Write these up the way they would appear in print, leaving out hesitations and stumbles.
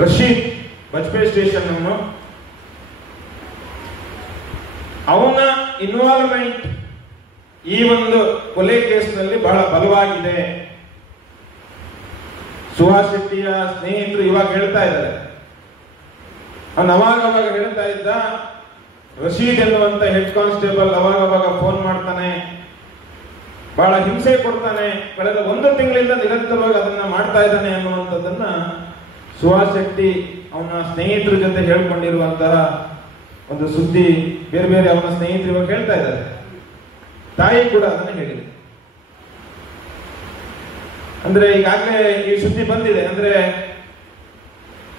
Rashid Bajpe station ಅವನ involvement ಈ ಒಂದು ಕೊಲೆ ಕೇಸ್ನಲ್ಲಿ ಬಹಳ ಬಲವಾಗಿದೆ. ಸುಹಾಸ್ ಶೆಟ್ಟಿಯ ಸ್ನೇಹಿತರು ಇವಾಗ ಹೇಳ್ತಾ ಇದ್ದಾರೆ, ಅವನು ಅವಾಗ ಹೇಳ್ತಾ ಇದ್ದ, ರಶೀದ್ ಎನ್ನುವಂತ ಹೆಡ್ ಕಾನ್ಸ್ಟೇಬಲ್ ಅವಾಗ ಫೋನ್ ಮಾಡ್ತಾನೆ, ಬಹಳ ಹಿಂಸೆ ಕೊಡ್ತಾನೆ, ಕಳೆದ 1 ತಿಂಗಳಿಂದ ನಿರಂತರವಾಗಿ ಅದನ್ನ ಮಾಡ್ತಾ ಇದ್ದಾನೆ ಅನ್ನುವಂಥದ್ದನ್ನ ಸುಹಾಸ್ ಶೆಟ್ಟಿ ಅವನ ಸ್ನೇಹಿತರ ಜೊತೆ ಹೇಳ್ಕೊಂಡಿರುವಂತಹ ಒಂದು ಸುದ್ದಿ ಬೇರೆ ಅವನ ಸ್ನೇಹಿತರು ಇವಾಗ ಹೇಳ್ತಾ ಇದ್ದಾರೆ. ತಾಯಿ ಕೂಡ ಅದನ್ನ ಹೇಳಿದೆ. ಅಂದ್ರೆ ಈಗಾಗಲೇ ಈ ಸುದ್ದಿ ಬಂದಿದೆ. ಅಂದ್ರೆ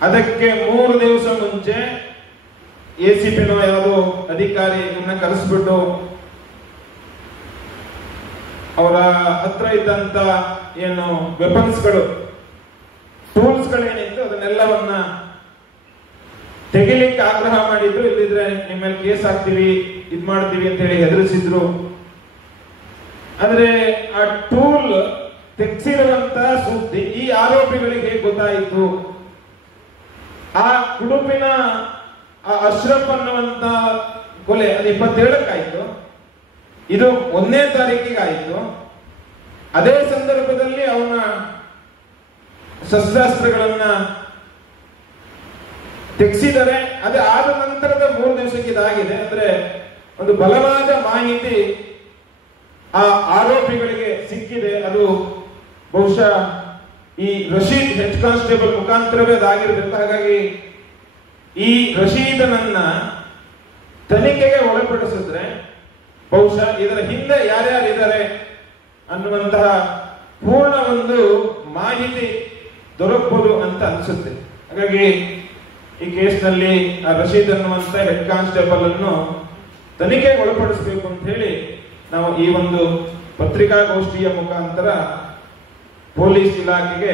ಅದಕ್ಕೆ 3 ದಿವಸ ಮುಂಚೆ ಎಸಿಪಿನೋ ಯಾವುದು ಅಧಿಕಾರಿ ಇವನ್ನ ಕರೆಸ್ಬಿಟ್ಟು ಅವರ ಹತ್ರ ಇದ್ದಂತ ಏನು ವೆಪನ್ಸ್ಗಳು, ಟೂಲ್ಸ್ಗಳೇನಿತ್ತು ಅದನ್ನೆಲ್ಲವನ್ನ ತೆಗಿಲಿಕ್ಕೆ ಆಗ್ರಹ ಮಾಡಿದ್ರು. ಇಲ್ಲಿದ್ರೆ ನಿಮ್ಮ ಮೇಲೆ ಕೇಸ್ ಹಾಕ್ತೀವಿ, ಇದ್ ಮಾಡ್ತೀವಿ ಅಂತ ಹೇಳಿ ಹೆದರಿಸಿದ್ರು. ಆದ್ರೆ ಆ ಟೂಲ್ ತೆಗ್ಸಿರುವಂತ ಸುದ್ದಿ ಈ ಆರೋಪಿಗಳಿಗೆ ಗೊತ್ತಾಯಿತು. ಆ ಕುಡುಪಿನ ಅಶ್ರಫ್ ಅನ್ನುವಂತ ಕೊಲೆ ಅದು 27ಕ್ಕಾಯ್ತು, ಇದು 1ನೇ ತಾರೀಕಿಗೆ ಆಯಿತು. ಅದೇ ಸಂದರ್ಭದಲ್ಲಿ ಅವನ ಶಸ್ತ್ರಾಸ್ತ್ರಗಳನ್ನ ತೆಗೆಸಿದರೆ ಅದೇ ಆದ ನಂತರದ 3 ದಿವಸಕ್ಕೆ ಇದಾಗಿದೆ. ಅಂದ್ರೆ ಒಂದು ಬಲವಾದ ಮಾಹಿತಿ ಆ ಆರೋಪಿಗಳಿಗೆ ಸಿಕ್ಕಿದೆ. ಅದು ಬಹುಶಃ ಈ ರಶೀದ್ ಹೆಡ್ ಕಾನ್ಸ್ಟೇಬಲ್ ಮುಖಾಂತರವೇ ಅದಾಗಿರ್ಬೇಕು. ಹಾಗಾಗಿ ಈ ರಶೀದನನ್ನ ತನಿಖೆಗೆ ಒಳಪಡಿಸಿದ್ರೆ ಬಹುಶಃ ಇದರ ಹಿಂದೆ ಯಾರ್ಯಾರಿದ್ದಾರೆ ಅನ್ನುವಂತಹ ಪೂರ್ಣ ಒಂದು ಮಾಹಿತಿ ದೊರಕಬಹುದು ಅಂತ ಅನ್ಸುತ್ತೆ. ಹಾಗಾಗಿ ಈ ಕೇಸ್ನಲ್ಲಿ ಆ ರಶೀದ್ ಅನ್ನುವಂತ ಹೆಡ್ ಕಾನ್ಸ್ಟೇಬಲ್ ಅನ್ನು ತನಿಖೆಗೆ ಒಳಪಡಿಸಬೇಕು ಅಂತ ಹೇಳಿ ನಾವು ಈ ಒಂದು ಪತ್ರಿಕಾಗೋಷ್ಠಿಯ ಮುಖಾಂತರ ಪೊಲೀಸ್ ಇಲಾಖೆಗೆ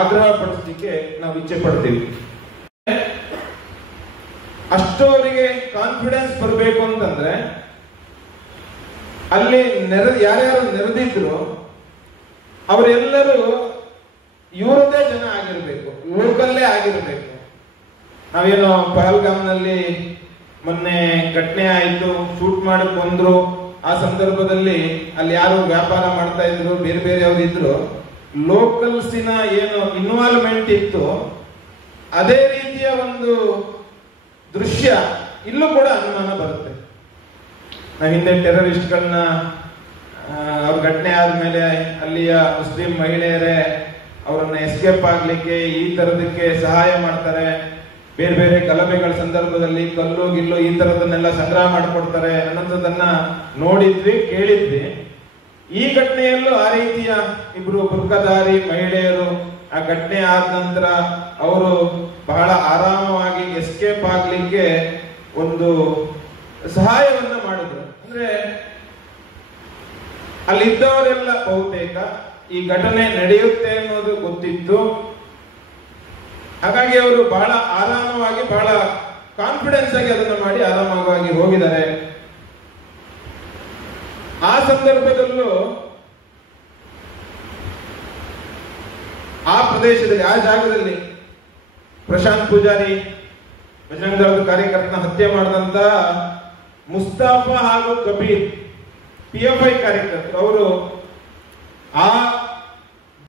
ಆಗ್ರಹ ಪಡಿಸಲಿಕ್ಕೆ ನಾವು ಇಚ್ಛೆ ಪಡ್ತೀವಿ. ಅಷ್ಟವರಿಗೆ ಕಾನ್ಫಿಡೆನ್ಸ್ ಬರಬೇಕು ಅಂತಂದ್ರೆ ಅಲ್ಲಿ ಯಾರ್ಯಾರು ನೆರೆದಿದ್ರು ಅವರೆಲ್ಲರೂ ಇವರದೇ ಜನ ಆಗಿರ್ಬೇಕು, ಲೋಕಲ್ಲೇ ಆಗಿರ್ಬೇಕು. ನಾವೇನು ಪಹಲ್ಗಾಮ್ನಲ್ಲಿ ಮೊನ್ನೆ ಘಟನೆ ಆಯ್ತು, ಶೂಟ್ ಮಾಡಿ ಬಂದ್ರು. ಆ ಸಂದರ್ಭದಲ್ಲಿ ಅಲ್ಲಿ ಯಾರು ವ್ಯಾಪಾರ ಮಾಡ್ತಾ ಇದ್ರು, ಬೇರೆಯವರು ಇದ್ರು, ಲೋಕಲ್ಸಿನ ಏನು ಇನ್ವಾಲ್ವ್ಮೆಂಟ್ ಇತ್ತು ಅದೇ ರೀತಿಯ ಒಂದು ದೃಶ್ಯ ಇಲ್ಲೂ ಕೂಡ ಅನುಮಾನ ಬರುತ್ತೆ. ನಾವು ಹಿಂದೆ ಟೆರರಿಸ್ಟ್ಗಳನ್ನ ಅವ್ರ ಘಟನೆ ಆದ್ಮೇಲೆ ಅಲ್ಲಿಯ ಮುಸ್ಲಿಂ ಮಹಿಳೆಯರೇ ಅವರನ್ನ ಎಸ್ಕೇಪ್ ಆಗ್ಲಿಕ್ಕೆ ಈ ತರದಕ್ಕೆ ಸಹಾಯ ಮಾಡ್ತಾರೆ, ಬೇರೆ ಗಲಭೆಗಳ ಸಂದರ್ಭದಲ್ಲಿ ಕಲ್ಲು ಗಿಲ್ಲು ಈ ತರದನ್ನೆಲ್ಲ ಸಂಗ್ರಹ ಮಾಡಿಕೊಡ್ತಾರೆ ಅನ್ನೋದನ್ನ ನೋಡಿದ್ವಿ, ಕೇಳಿದ್ವಿ. ಈ ಘಟನೆಯಲ್ಲೂ ಆ ರೀತಿಯ ಇಬ್ರು ಬುರ್ಕಧಾರಿ ಮಹಿಳೆಯರು ಆ ಘಟನೆ ಆದ ನಂತರ ಅವರು ಬಹಳ ಆರಾಮವಾಗಿ ಎಸ್ಕೇಪ್ ಆಗ್ಲಿಕ್ಕೆ ಒಂದು ಸಹಾಯವನ್ನ ಮಾಡಿದ್ರು. ಅಂದ್ರೆ ಅಲ್ಲಿದ್ದವರೆಲ್ಲ ಬಹುತೇಕ ಈ ಘಟನೆ ನಡೆಯುತ್ತೆ ಅನ್ನೋದು ಗೊತ್ತಿತ್ತು. ಹಾಗಾಗಿ ಅವರು ಬಹಳ ಆರಾಮವಾಗಿ, ಬಹಳ ಕಾನ್ಫಿಡೆನ್ಸ್ ಆಗಿ ಅದನ್ನು ಮಾಡಿ ಆರಾಮವಾಗಿ ಹೋಗಿದ್ದಾರೆ. ಆ ಸಂದರ್ಭದಲ್ಲೂ ಆ ಪ್ರದೇಶದಲ್ಲಿ, ಆ ಜಾಗದಲ್ಲಿ ಪ್ರಶಾಂತ್ ಪೂಜಾರಿ ಬಜರಂಗ ದಳದ ಕಾರ್ಯಕರ್ತನ ಹತ್ಯೆ ಮಾಡಿದಂತ ಮುಸ್ತಾಫಾ ಹಾಗೂ ಕಬೀರ್ PFI ಕಾರ್ಯಕರ್ತರು ಅವರು ಆ